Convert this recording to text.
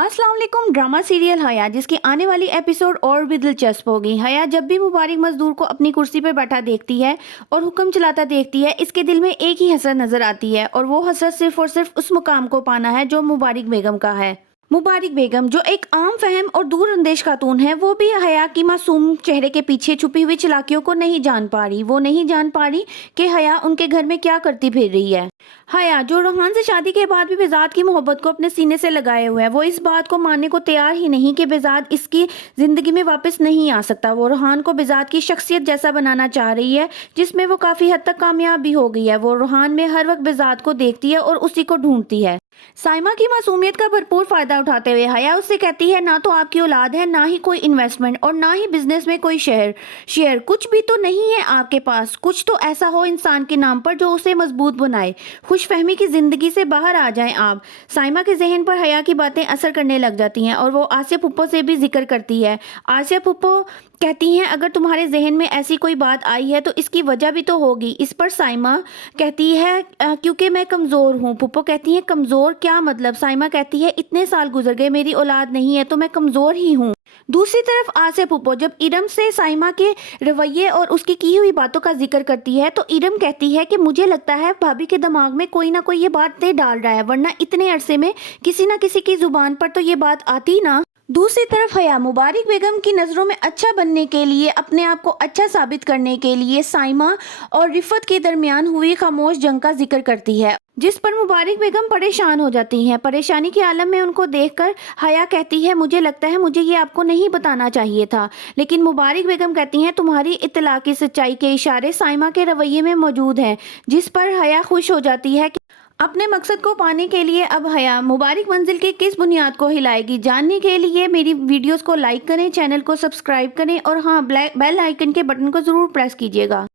अस्सलाम वालेकुम। Drama serial हया जिसकी आने वाली एपिसोड और भी दिलचस्प होगी। हया जब भी मुबारक मजदूर को अपनी कुर्सी पर बैठा देखती है और हुक्म चलाता देखती है, इसके दिल में एक ही हसरत नजर आती है और वो हसरत सिर्फ और सिर्फ उस मुकाम को पाना है जो मुबारक बेगम का है। मुबारक बेगम जो एक आम फहम और दूरअंदेश खातून है, वो भी हया की मासूम चेहरे के पीछे छुपी हुई चालाकियों को नहीं जान पा रही। वो नहीं जान पा रही कि हया उनके घर में क्या करती फिर रही है। हया जो रोहान से शादी के बाद भी बेजाद की मोहब्बत को अपने सीने से लगाए हुए है, वो इस बात को मानने को तैयार ही नहीं कि बेजाद इसकी जिंदगी में वापस नहीं आ सकता। वो रोहान को बेजाद की शख्सियत जैसा बनाना चाह रही है, जिसमें वो काफी हद तक कामयाब भी हो गई है। वो रोहान में हर वक्त बेजाद को देखती है और उसी को ढूंढती है। साइमा की मासूमियत का भरपूर फायदा उठाते हुए हया उससे कहती है, ना तो आपकी औलाद है, ना ही कोई इन्वेस्टमेंट और ना ही बिजनेस में कोई शेयर कुछ भी तो नहीं है आपके पास। कुछ तो ऐसा हो इंसान के नाम पर जो उसे मजबूत बनाए, खुशफहमी की जिंदगी से बाहर आ जाएं आप। साइमा के जहन पर हया की बातें असर करने लग जाती हैं और वो आसिया पुप्पो से भी जिक्र करती है। आसिया पुप्पो कहती हैं, अगर तुम्हारे जहन में ऐसी कोई बात आई है तो इसकी वजह भी तो होगी। इस पर साइमा कहती है, क्योंकि मैं कमज़ोर हूँ। पुप्पो कहती हैं, कमज़ोर क्या मतलब? साइमा कहती है, इतने साल गुजर गए, मेरी औलाद नहीं है तो मैं कमज़ोर ही हूँ। दूसरी तरफ आसिया पुप्पो जब इरम से साइमा के रवैये और उसकी की हुई बातों का जिक्र करती है तो इरम कहती है कि मुझे लगता है भाभी के दिमाग में कोई ना कोई ये बातें डाल रहा है, वरना इतने अरसे में किसी ना किसी की जुबान पर तो ये बात आती ना। दूसरी तरफ हया मुबारक बेगम की नज़रों में अच्छा बनने के लिए, अपने आप को अच्छा साबित करने के लिए साइमा और रिफत के दरमियान हुई खामोश जंग का जिक्र करती है, जिस पर मुबारक बेगम परेशान हो जाती हैं। परेशानी के आलम में उनको देखकर हया कहती है, मुझे लगता है मुझे ये आपको नहीं बताना चाहिए था। लेकिन मुबारक बेगम कहती हैं, तुम्हारी इत्तला की सच्चाई के इशारे साइमा के रवैये में मौजूद हैं, जिस पर हया खुश हो जाती है कि अपने मकसद को पाने के लिए अब हया मुबारक मंजिल की किस बुनियाद को हिलाएगी। जानने के लिए मेरी वीडियोस को लाइक करें, चैनल को सब्सक्राइब करें और हाँ, बेल आइकन के बटन को ज़रूर प्रेस कीजिएगा।